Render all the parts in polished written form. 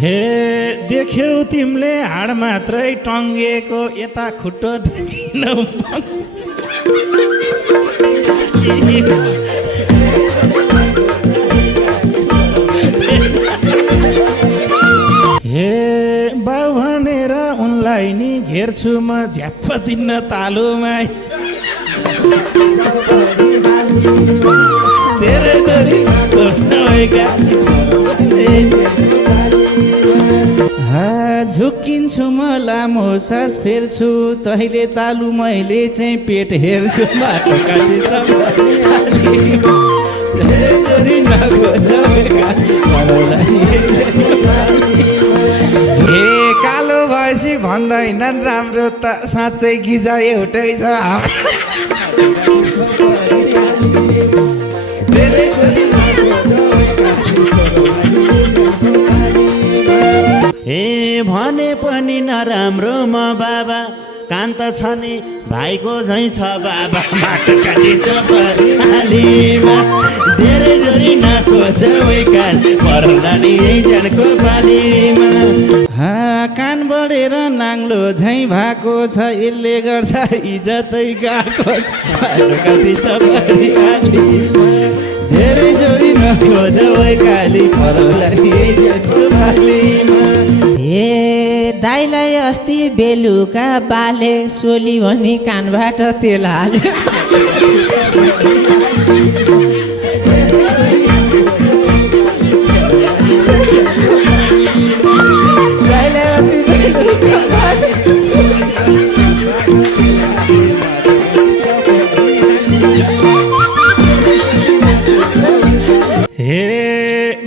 हे देख्यौ तिमीले हाड मात्रै टङ्गिएको यता खुट्टो देखिनौ हे बाउ भनेर उनलाई नि घेर्छु म झ्याप्प चिन्न तालुमा धेरै धेरै झुक्किन्छु म लामो सास फेर्छु तहिले तालु मैले चाहिँ पेट हेर्छु बाटो काटिन्छ ए कालो भएपछि भन्दैनन् राम्रो त साँच्चै गिजा एउटै छ ए भने पनि नराम्रो म बाबा कान्त छ नि भाइको झैँ छ बाबा माटो काटिन्छ परिहालीमा धेरै जोरी नखोज कान परौला नि जनको बालीमा कान बढेर नाङ्लो झैँ भएको छ यसले गर्दा इज्जतै गएको छ माटो काटिन्छ परिहालीमा धेरै जोरी नखोज काली परौला नि जनको बालीमा ए दाइलाई अस्ति बेलुका बाले सोली भनी कानबाट तेल हाल्यो दाइलाई अस्ति बेलुका बाले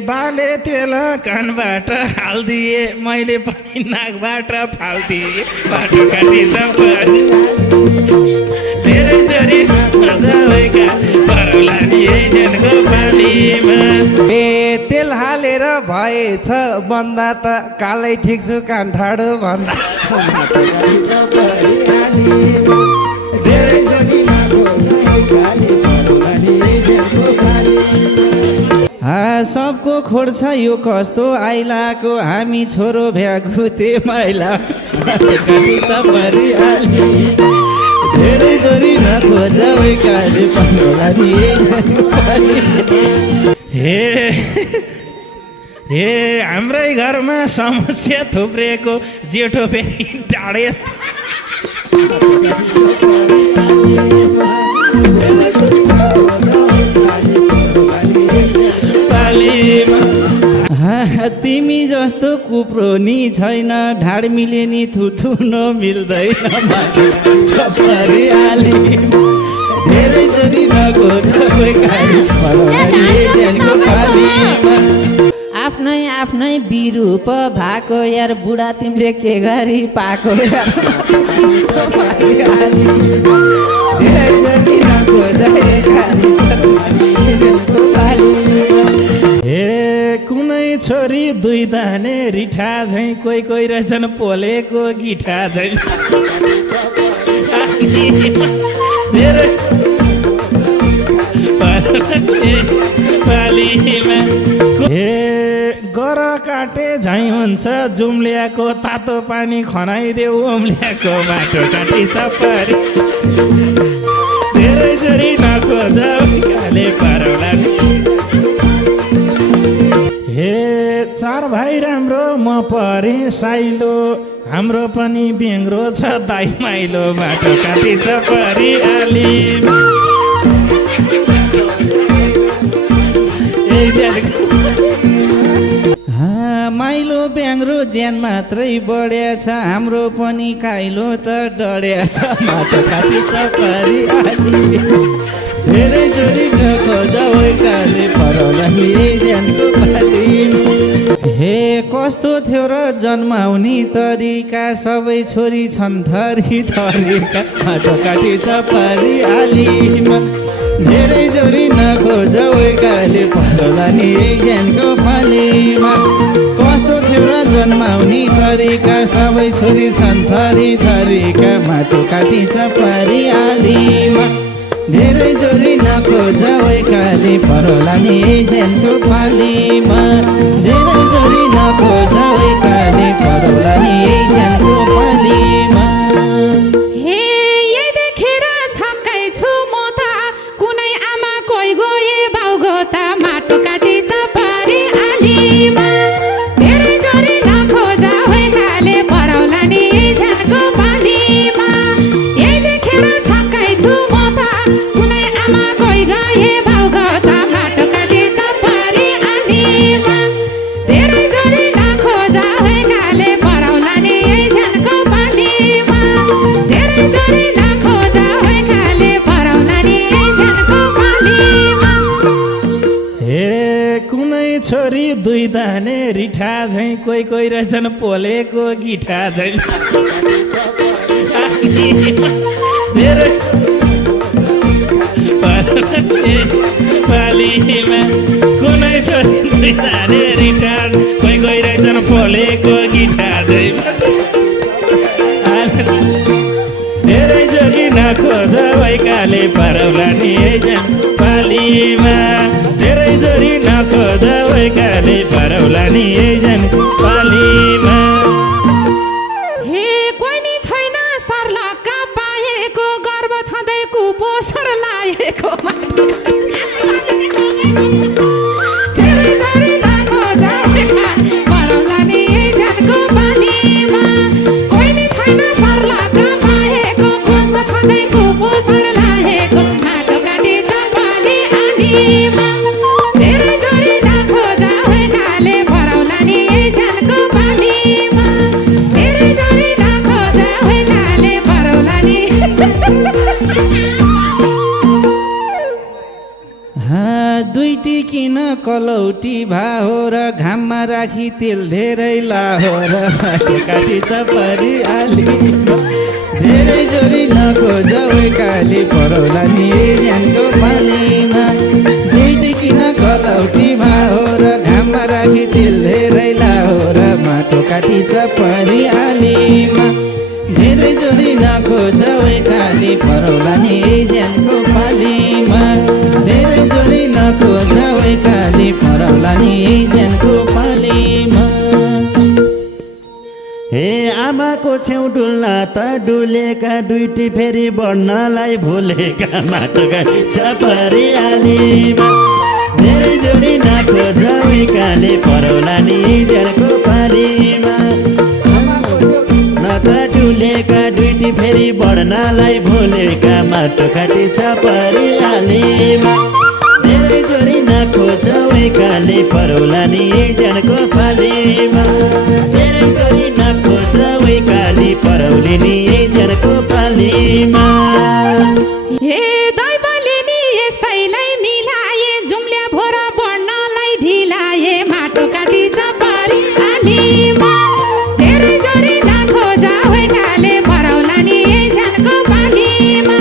बाले तेल कानबाट हालिदिए मैले पनि नाकबाट फालिदिएँ बाटो काटिन्छ धेरै जोरी परौला नि जनको बालीमा ए तेल हालेर भएछ बन्दा त कालै ठिक छु कान ठाडो भन्दा धेरै जोरी सबको खोड्छ यो कस्तो आइलाको हामी छोरो भ्यागुते मैला धेरै जोरी नखोज काली परौला हे हाम्रै घरमा समस्या थुप्रेको जेठो फेरि टाढे तिमी जस्तो कुप्रोनी छैन ढाड मिले नि थुथुन मिल्दैन धेरै जोरी आफ्नै आफ्नै बिरूप भएको यार बुढा तिमीले के गरी पाएको कुनै छोरी दुई दाने रिठा झैँ कोही कोही रहेछन् पोलेको गिठा झैँ गर काटे झैँ हुन्छ जुम्ल्याको तातो पानी खनाइदेऊ उम्ल्याको बाटो काटिन्छ परि धेरै जोरी नखोज काले परौला हे चार भाइ राम्रो म परे साइलो हाम्रो पनि बेङ्ग्रो छ दाइ माइलो बाटो काटिन्छ परिहाली माइलो बेङ्ग्रो ज्यान मात्रै बढ्या छ हाम्रो पनि काइलो त डढ्या छ बाटो काटिन्छ परिहाली धेरै जोरी नखोज काले परौला ज्यानको बाली हे कस्तो थियो र जन्माउने तरिका सबै छोरी छन् थरी थरीका बाटो काटिन्छ परिहालीमा धेरै जोरी नखोज काले परौला ज्यानको बालीमा कस्तो थियो र जन्माउने तरिका सबै छोरी छन् थरी थरीका बाटो काटिन्छ परिहालीमा धेरै जोरी नखोज काली परौला नि ज्यानको पालीमा धेरै जोरी नखोज काली परौला नि ज्यानको पालीमा हे यही देखेर छक्कै छु म त कुनै आमा कोही गए बाउ गोता माटो काटी चपारी आलीमा धेरै जोरी नखोज काले परौला नि ज्यानको पालीमा यही देखेर छक्कै छु म त कुनै आमा कोही गए बाउ गोता माटो काटी चपारी आलीमा धेरै जोरी नखोज काले परौला नि ज्यानको पालीमा धेरै जोरी नखोज काले परौला नि ज्यानको पालीमा हे कुनै छोरी दुई दाने रिठा झैँ कोही कोही रहेछन् पोलेको गिठा झैँ धेरै पालीमा कुनै छोरी दुई दाने रिठा कोही कोही रहेछन् पोलेको गिठा झैँ धेरै जोरी नखोज वैकाले परौला नि पालीमा धेरै जोरी नखोज वैकाले परौला नि पालीमा हे कोही नि छैन सर्लक्क पाएको गर्व छँदै कुपोषण लागेको धेरै जोरी नखोज परौला नि ज्यानको पालीमा कोही नि छैन सर्लक्क पाएको गर्व छँदै कुपोषण लागेको माटो काटी चपाली आलीमा धेरै जोरी नखोज काले परौला नि ज्यानको पालीमा धेरै जोरी नखोज काले परौला नि दुईटी किन कलौटी भाहो र घाममा राखी तेल धेरै लाहो र माटो काटी चपरी आली धेरै जोरी नखोज काली परौला नि ज्यानको पालीमा दुईटी किन कलौटी भाहो र घाममा राखी तेल धेरै लाहो र माटो काटी चपरी आलीमा धेरै जोरी नखोज काली परौला नि ज्यानको पालीमा धेरै जोरी नखोज काली परौला नि ज्यानको पालीमा हे आमाको छेउ डुल्न त डुलेका दुईटी फेरि बढ्नलाई भुलेका माटोका चपरी आलीमा धेरै जोरी नखोज काले परौला नि ज्यानको पालीमा न त डुलेका दुईटी फेरि बढ्नलाई भुलेका माटो काटी चपरी आलीमा धेरै जोरी नखोज काले परौला नि ज्यानको पालीमा धेरै जोरी नखोज काली परौली नि ज्यानको पालीमा हे दैवले नि यस्तैलाई मिलाए जुम्ल्या भोर बढ्नलाई ढिलाए माटो काटी चपारी आलीमा धेरै जोरी नखोज काले परौला नि ज्यानको पालीमा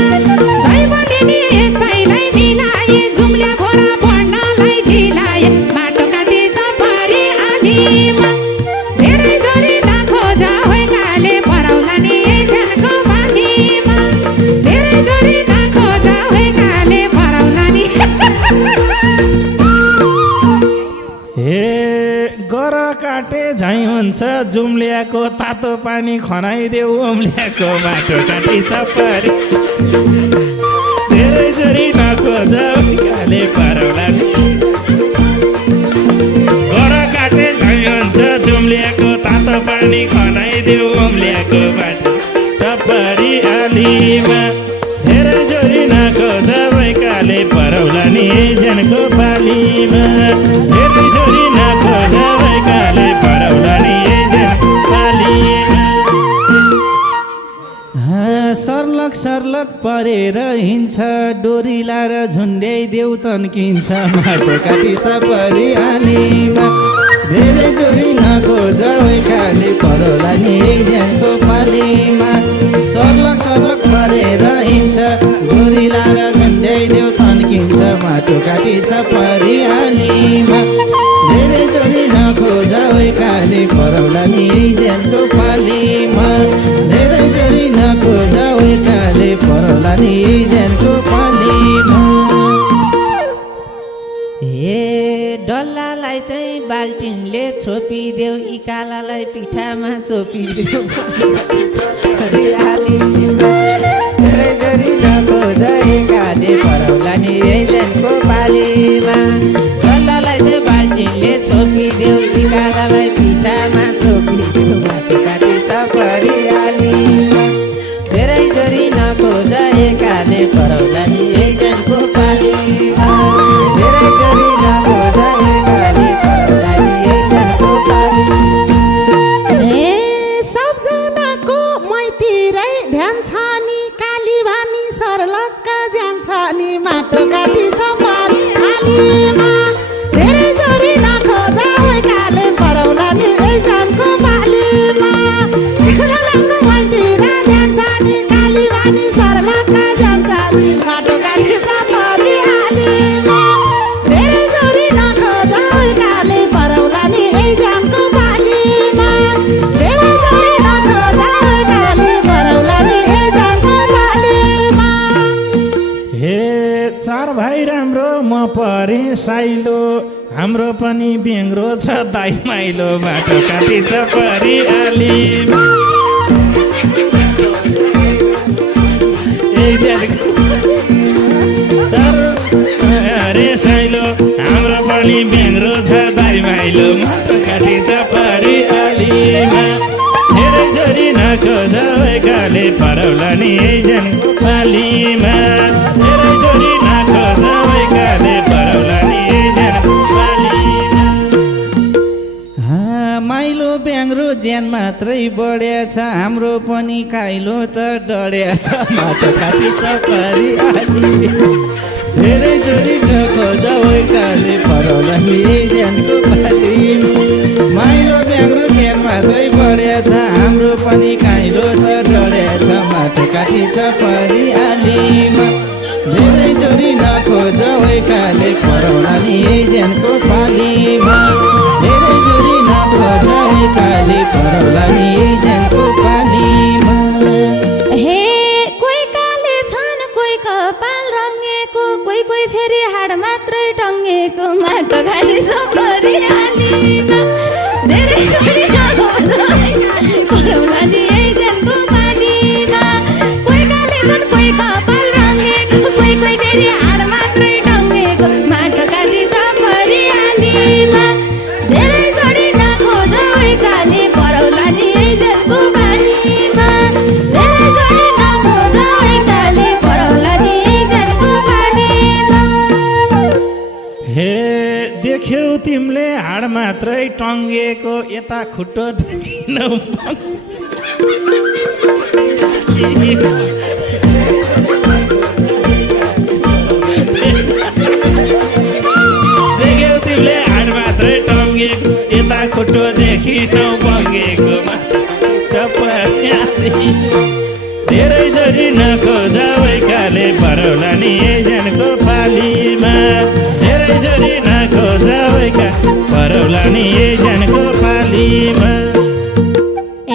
दैवले नि यस्तैलाई मिलाए जुम्ल्या भोर बढ्नलाई ढिलाए माटो काटी चपारी आलीमा धेरै जोरी नखोज काले परौला नि ज्यानको पालीमा धेरै जोरी नखोज काले परौला नि हे गर काटे झैँ हुन्छ जुम्ल्याको तातो पानी खनाइदेऊ उम्ल्याको माटो काटी चपरी धेरै जोरी नखोज काले परौला नि गर काटे झैँ हुन्छ जुम्ल्याको तातो पानी खनाइदेऊ उम्ल्याको माटो चपरी आलीमा धेरै जोरी नखोज काले परौला नि ज्यानको पालीमा धेरै जोरी नखोज काले परौला नि ज्यानको पालीमा सर्लक सर्लक परेर हिँड्छ डोरी लाएर झुन्ड्याइदेऊ तन्किन्छ माटो काटी चपरी आलीमा धेरै जोरी नखोज काली परौला नि ज्यानको पालीमा सर्लक सर्लक परेर हिँड्छ डोरी लाएर झुन्ड्याइदेऊ तन्किन्छ माटो काटी चपरी आलीमा धेरै जोरी नखोज काली परौला नि ज्यानको पालीमा धेरै जोरी नखोज काली परौला नि ज्यानको पाली हे डल्लालाई चाहिँ बाल्टिनले छोपिदेऊ इकालालाई पिठामा चोपिदेऊ धेरै जोरी नखोज एकाले पराउला नि एजेन्टको पालीमा डल्लालाई चाहिँ बाल्टिनले छोपिदेऊ इकालालाई पिठामा चोपिदेऊ माटो काटी परिहालीमा धेरै जोरी नखोज एकाले पराउला नि एजेन्टको पालीमा धेरै जोरी नखोज एकाले पराउला नि एजेन्टको पालीमा हे सबजनाको मैतिरै ध्यान छ नि काली भानी सर्लक्क ज्यान छ नि माटो काटी परिहालीमा धेरै जोरी नखोज एकाले पराउला नि एजेन्टको पालीमा सबजनाको मैतिरै ध्यान छ नि काली भानी सर्लक्क ज्यान छ नि माटो काटी परिहालीमा धेरै जोरी नखोज एकाले पराउला नि एजेन्टको पालीमा धेरै जोरी नखोज एकाले पराउला नि एजेन्टको पालीमा हे चार भाइ राम्रो म परे साइलो हाम्रो पनि बेङ्ग्रो छ दाइ माइलो बाटो काटी परिहालीमा अरे साइलो हाम्रो पनि बेङ्ग्रो छ दाइ माइलो बाटो काटी परिहालीमा धेरै जोरी नखोज एकाले पराउला नि एजेन्टको पालीमा धेरै जोरी नखोज एकाले पराउला नि एजेन्टको पालीमा माइलो ब्याङ्ग्रो ज्यान मात्रै बढेछ हाम्रो पनि काइलो त डढेछ माटो काटी परिहाली धेरै जोरी नखोज एकाले पराउला नि एजेन्टको पालीमा माइलो ब्याङ्ग्रो ज्यान मात्रै बढेछ हाम्रो पनि काइलो त डढेछ माटो काटी परिहालीमा धेरै जोरी नखोज एकाले पराउला नि एजेन्टको पालीमा धेरै जोरी नखोज एकाले पराउला नि एजेन्टको पालीमा हे कोही काले छन् कोही कपाल रङ्गेको कोही कोही फेरि हाड मात्रै टङ्गेको माटो घाटी परिहालीमा धेरै जोरी नखोज पराउला नि एजेन्टको पालीमा कोही काले छन् कोही कपाल रङ्गेको कोही कोही फेरि हाड मात्रै टङ्गेको माटो घाटी परिहालीमा धेरै जोरी नखोज एकाले पराउला नि एजेन्टको पालीमा धेरै जोरी नखोज एकाले पराउला नि एजेन्टको पालीमा हे देख्यौ तिमीले हाड मात्रै टङ्गिएको यता खुट्टो देखिनौ देख्यौ तिमीले हाड मात्रै टङ्गिएको यता खुट्टो देखिनौ बङ्गेको धेरै जोरी नखोज एकाले पराउला नि एजेन्टको पालीमा धेरै जोरी नखोज एका पराउला नि एजेन्टको पालीमा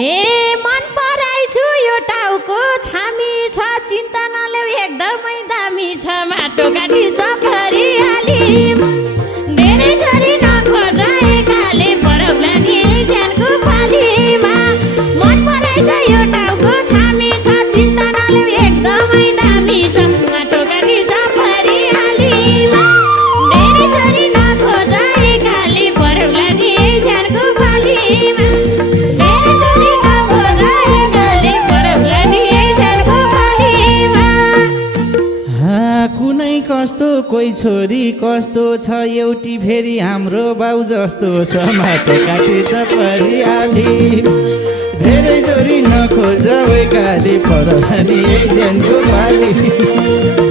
ए मन पराइछु यो टाउको छामी छ चिन्ता नलेऊ एकदमै दामी छ माटो काटी परिहालीमा धेरै जोरी नखोज एकाले पराउला नि एजेन्टको पालीमा मन पराइछ यो टाउको छामी छ चिन्ता नलेऊ एकदमै दामी छ माटो काटी परिहालीमा धेरै जोरी नखोज एकाले पराउला नि एजेन्टको पालीमा धेरै जोरी नखोज एकाले पराउला नि एजेन्टको पालीमा कुनै कस्तो कोही छोरी कस्तो छ एउटी फेरि हाम्रो बाउ जस्तो छ माटो काटी परिहाली धेरै जोरी नखोज एकाले पराउला नि एजेन्टको पाली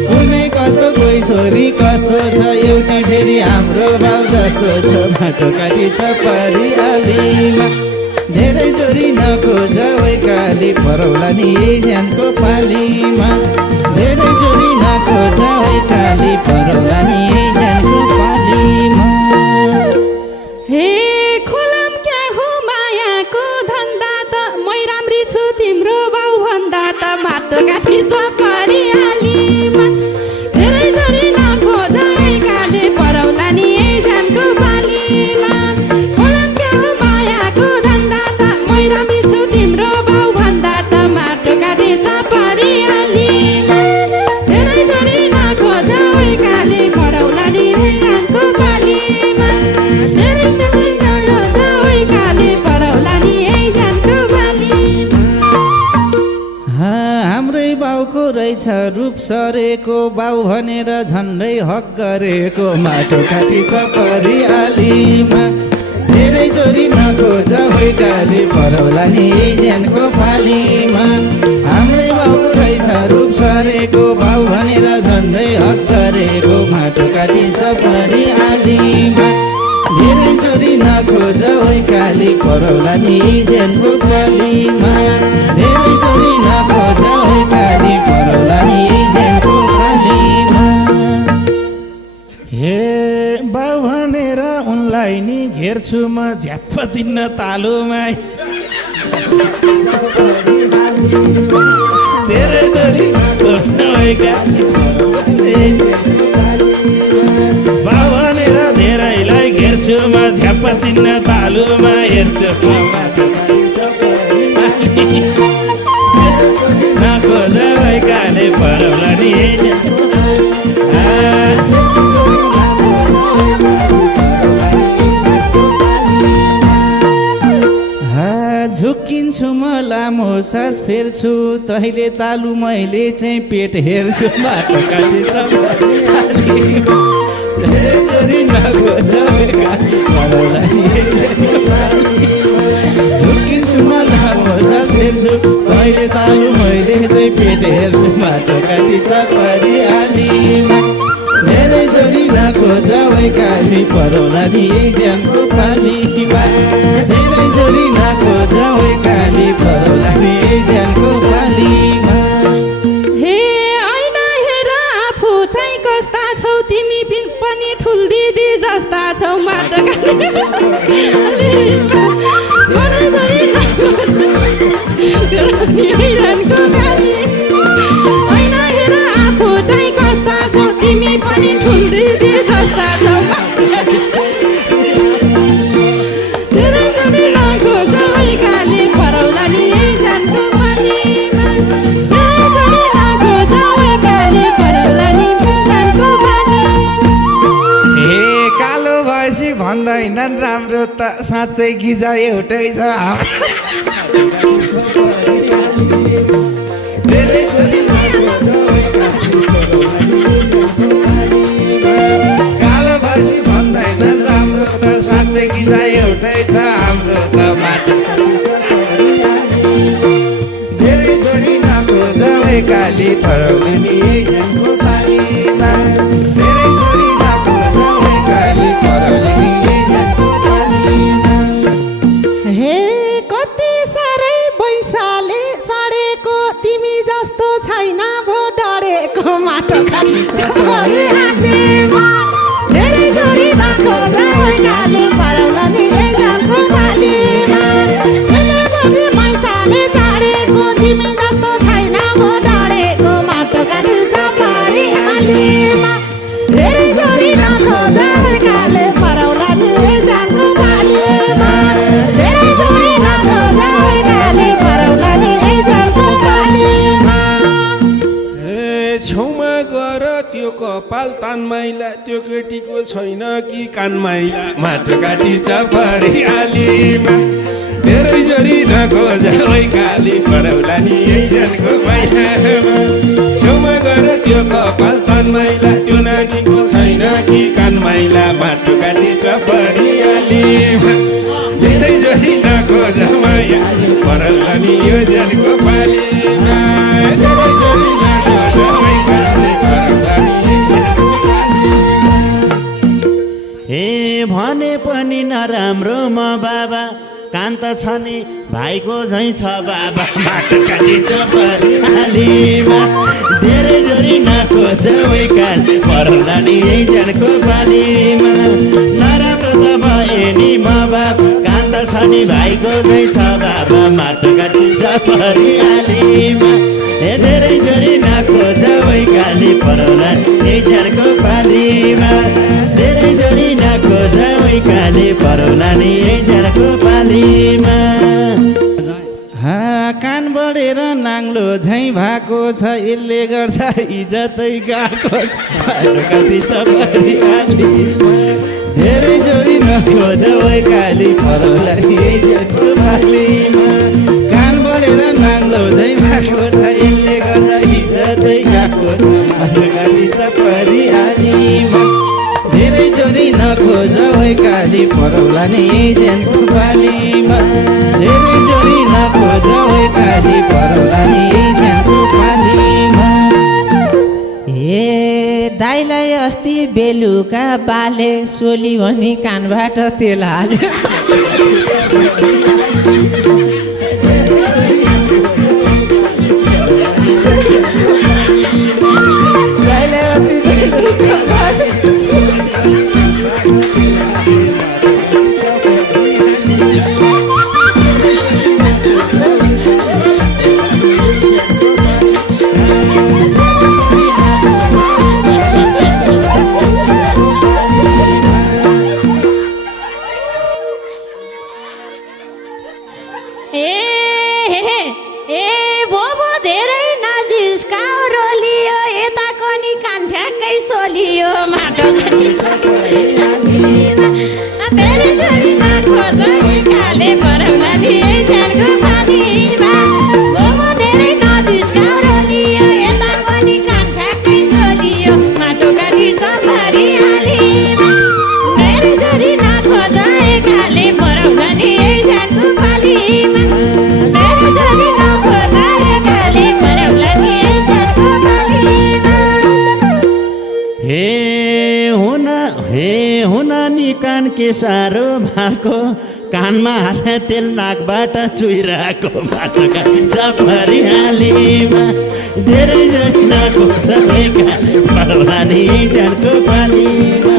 कुनै कस्तो कोही छोरी कस्तो छ एउटी फेरि हाम्रो बाउ जस्तो छ माटो काटी परिहालीमा धेरै जोरी नखोज एकाले पराउला नि एजेन्टको पालीमा धेरै जोरी नखोज एकाले पराउला नि एजेन्टको पालीमा हे खोलाम क्या हो मायाको धन्दा त मै राम्री छु तिम्रो बाउ भन्दा त माटो काटी परिहालीमा धेरै जोरी रूप सरेको बाउ भनेर झन्डै हक गरेको माटो काटी चपरी आलीमा धेरै जोरी नखोज होइकाली परौला नि ज्यानको पालीमा हाम्रै बाउको रहेछ रूप सरेको बाउ भनेर झन्डै हक गरेको माटो काटी चपरी आलीमा धेरै जोरी नखोज होइकाली परौला नि ज्यानको पालीमा धेरै जोरी नखोज होइकाली परौला नि ज्यानको पालीमा हे बाउ भनेर उनलाई नि घेर्छु म झ्याप्प चिन्न तालुमा धेरै जोरी नखोज होइकाली बाउ भनेर धेरैलाई घेर्छु म झ्याप्प चिन्न तालुमा हेर्छु नखोज होइकाली परौला नि झुक्किन्छु म लामो सास फेर्छु तहिले तालु मैले चाहिँ पेट हेर्छु बाटो काटी धेरै जोरी नखोज झुक्किन्छु म लामो सास फेर्छु तहिले तालु मैले चाहिँ पेट हेर्छु बाटो काटी चपरी आलीमा धेरै जोरी नखोज काली परौला नि ज्यानको पालीमा धेरै जोरी नखोज काली परौला नि ज्यानको पालीमा हे ऐना हेर आफू चाहिँ कस्ता छौ तिमी पनि ठुल दिदी जस्ता छौ माटो ऐना हेर आफू चाहिँ कस्ता छौ तिमी पनि ठुल दिदी जस्ता छौ धेरै जोरी नखोज काली परौला नि ज्यानको पालीमा धेरै जोरी नखोज काली परौला नि ज्यानको पालीमा हे कालो भएपछि भन्दैनन् राम्रो त साँच्चै गिजा एउटै छ धेरै जोरी कालो भएपछि भन्दैनन् राम्रो त साँच्चै गिजा एउटै छ हाम्रो त माटो धेरै जोरी नखोज काली परौला नि ज्यानको पालीमा धेरै जोरी नखोज काली परौला नि ज्यानको पालीमा हे कति साह्रै पैसाले चढेको तिमी जस्तो छैन भो डढेको माटो काटी चपरी आलीमा धेरै जोरी नखोज काली परौला नि ज्यानको पालीमा धेरै पैसाले चढेको तिमी जस्तो छैन भो डढेको माटो काटी चपरी आलीमा धेरै जोरी नखोज काली परौला नि ज्यानको पालीमा धेरै जोरी नखोज काली परौला नि ज्यानको पालीमा छेउमा गएर त्यो कपाल तान माइला त्यो केटीको छैन कि कान माइला माटो काटी चपरी आलीमा धेरै जोरी नखोज काली परौला नि ज्यानको माइलामा छेउमा गएर त्यो कपाल तान माइला त्यो नानीको छैन कि कान माइला माटो काटी चपरी आलीमा धेरै जोरी नखोज माया परौला नि यो ज्यानको पालीमा धेरै जोरी नखोज काली परौला नि ज्यानको पालीमा हे भने पनि नराम्रो म बाबा कान्त छ नि भाइको झैँ छ बाबा माटो काटी चपरी आलीमा धेरै जोरी नखोज काली परौला नि ज्यानको पालीमा नराम्रो त भए नि म बाबा कान्त छ नि भाइको झैँ छ बाबा माटो काटी चपरी आलीमा धेरै जोरी नखोज काली परौला नि ज्यानको पालीमा धेरै जोरी नखोज काली परौला नि ज्यानको पालीमा कान बढेर नाङ्लो झैँ भएको छ यसले गर्दा इज्जतै गएको छ माटो काटी चपरी आलीमा धेरै जोरी नखोज काली परौला नि ज्यानको पालीमा कान बढेर नाङ्लो झैँ भएको छ यसले गर्दा इज्जतै नि जेनको पालीमा धेरै जोरी नखोज काली परौला नि जेनको पालीमा ए दाइलाई अस्ति बेलुका बाले सोली भनी कानबाट तेल हाल्यो दाइलाई अस्ति बेलुका बाले सोलियो माटो धेरै जोरी नखोज काले परौला नि झ्यानको पालीमा मोमो धेरै नजिस्काउ रोलियो यता पनि कान ठ्याक्कै सोलियो माटो काटी चपरी हालीमा धेरै जोरी नखोज काले परौला नि झ्यानको पालीमा धेरै जोरी नखोज काले परौला नि झ्यानको पालीमा हे हुन नि कान के साह्रो भएको कानमा हाल्ने तेल नाकबाट चुइरहेको बाटोका चपरी हालीमा धेरै जनाको परौला नि झ्यानको पालीमा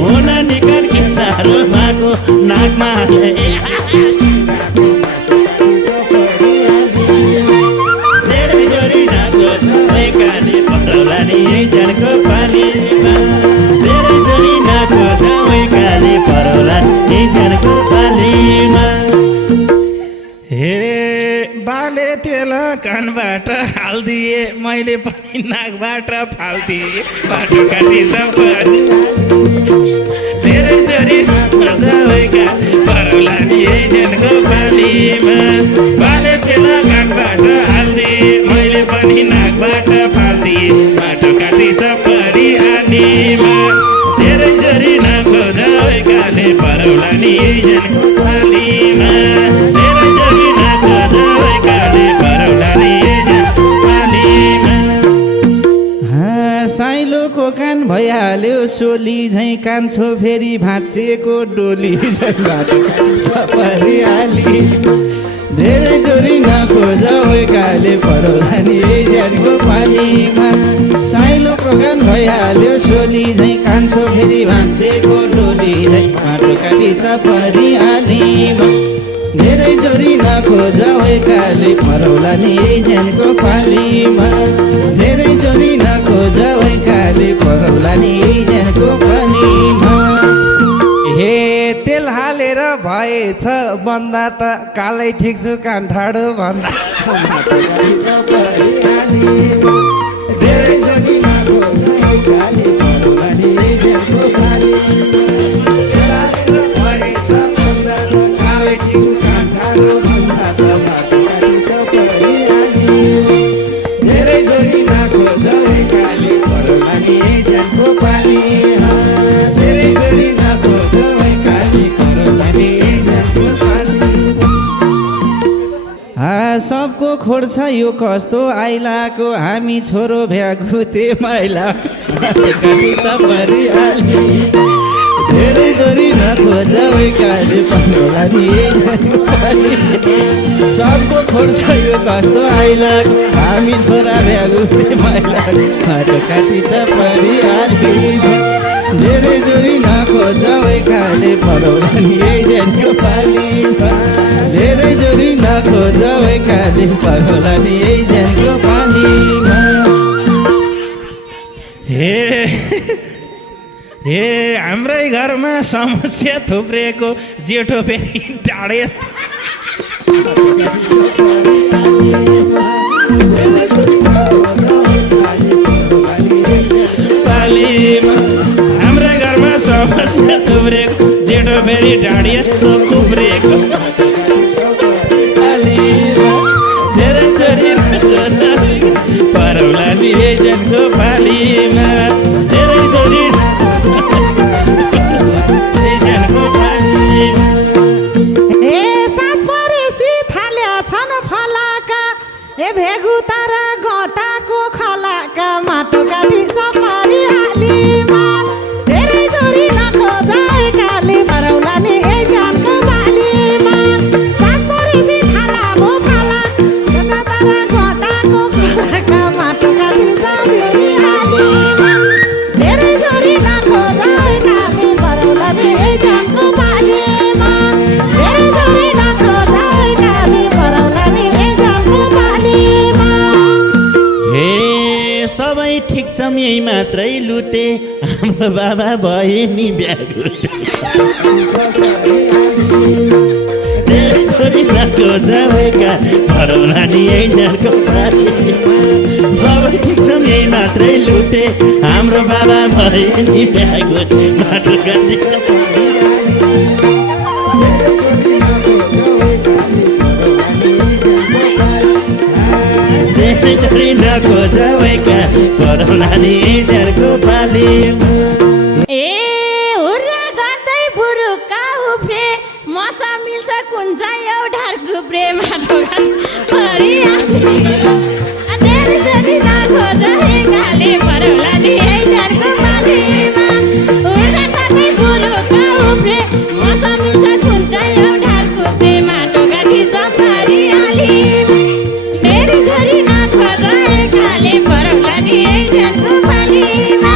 हुन नि कान के साह्रो भएको नाकमा हाल्ने धेरै जोरी नाको काली परौला नि झ्यानको पालीमा धेरै जोरी नाको काली परौला नि झ्यानको पालीमा हे बाले तेल कानबाट हालिदिए मैले पनि नाकबाट फालिदिएँ बाटो काटी चपरी धेरै जोरी काली परौला नि झ्यानको पालीमा बाले तेल कानबाट हालिदिए मैले पनि नाकबाट फालिदिएँ बाटो काटी चपरी आनीमा धेरै जोरी नखोज काले परौला नि झ्यानको पालीमा धेरै जोरी नखोज काले परौला नि झ्यानको पालीमा साइलोको कान भइहाल्यो सोली झैँ कान्छो फेरि भाँचिएको डोली झैँ बाटो सपरी हाली धेरै जोरी नखोज काले परौला नि झ्यानको पालीमा साइलोको कान भइहाल्यो सोली झैँ कान्छो फेरि भाँचेको डोली झैँ माटो काटी चपरी हालीमा धेरै जोरी नखोज काले परौला नि झ्यानको पालीमा धेरै जोरी नखोज काले परौला नि झ्यानको पालीमा हे तेल हालेर भएछ बन्दा त कालै ठिक छु कान ठाडो भन्दा धेरै जोरी नखोज काले परौला नि झ्यानको पालीमा भएछ बन्दा त कालै ठिक छु कान ठाडो भन्दा त बाटो काटी चपरी धेरै जोरी नखोज काले परौला नि झ्यानको पालीमा धेरै जोरी नखोज काले परौला नि झ्यानको पालीमा सबको खोज्छ यो कस्तो आइलाको हामी छोरो भ्यागुते माइला काटी चपरी हाली धेरै जोरी नखोज काले परौला नि झ्यानको पालीमा सबको खोज्छ यो कस्तो आइलाको हामी छोरा भ्यागुते माइला बाटो काटी चपरी हाली धेरै जोरी नखोज काले परौला नि झ्यानको पालीमा धेरै जोरी नखोज काले परौला नि झ्यानको पालीमा हे हाम्रै घरमा समस्या थुप्रेको जेठो फेरि टाढे पालीमा हाम्रै घरमा समस्या थुप्रेको जेठो फेरि ढाडी यस्तो कुब्रेको धेरै जोरी परौला नि झ्यानको पालीमा धेरै जोरी झ्यानको पालीमा ए भेगु तारा गटाको खलाका माटो काटी चपारी आलीमा धेरै जोरी नखोजाएकाले परौला नि ए जानको बालीमा सात परेसी थाला मो फाला भेगु तारा गटाको खलाका माटो काटी चपारी आलीमा धेरै जोरी नखोजाएकाले परौला नि ए जानको बालीमा धेरै जोरी नखोजाएकाले परौला नि ए जानको बालीमा हे सबै ठिक छ यही मात्रै लुते हाम्रो बाबा भए नि ब्यागुते धेरै थोरै नखोजा भएका परौला नि यही जानको बाली सबै ठिक छ यही मात्रै लुते हाम्रो बाबा भए नि ब्यागुते माटो काटी धेरै थोरै नखोजा भएका परौला नि यही जानको बाली ए हुर्रा गर्दै बुरुका उफ्रे मसा मिल्छ कुन चाहिँ एउटा घुप्रे माटो परिहाल्ने धेरै धेरै नखोजाएकाले परौला नि यही जानको बालीमा हुर्रा गर्दै बुरुका उफ्रे मसा मिल्छ कुन चाहिँ एउटा घुप्रे माटो काटी चपारिहाली धेरै धेरै नखोजाएकाले परौला नि यही जानको बालीमा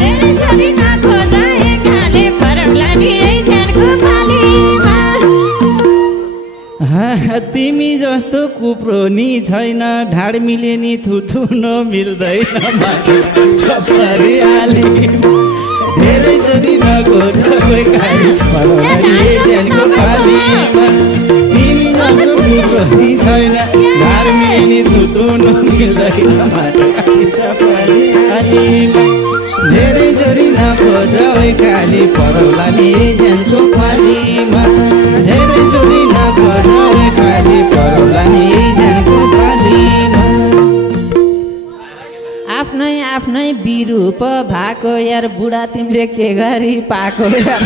धेरै धेरै नखोजाएकाले परौला नि यही जानको बालीमा तिमी जस्तो कुप्रोनी छैन ढाड मिले नि थुथुन मिल्दैन माटो चपारी आलीमा धेरै जोरी नखोजाएकाले परौला नि यही जानको बालीमा तिमी जस्तो कुप्रोनी छैन ढाड मिले नि थुथुन मिल्दैन माटो काटी चपारी आलीमा धेरै जोरी नखोजाएकाले परौला नि यही जानको बालीमा धेरै जोरी नखोजाएकाले परौला नि यही जानको बालीमा आफ्नै आफ्नै विरूप भएको यार बुढा तिमीले के गरी पाएको यार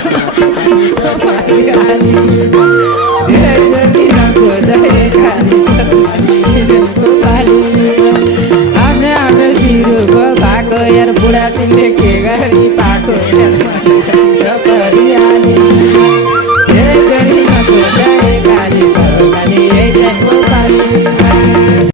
धेरै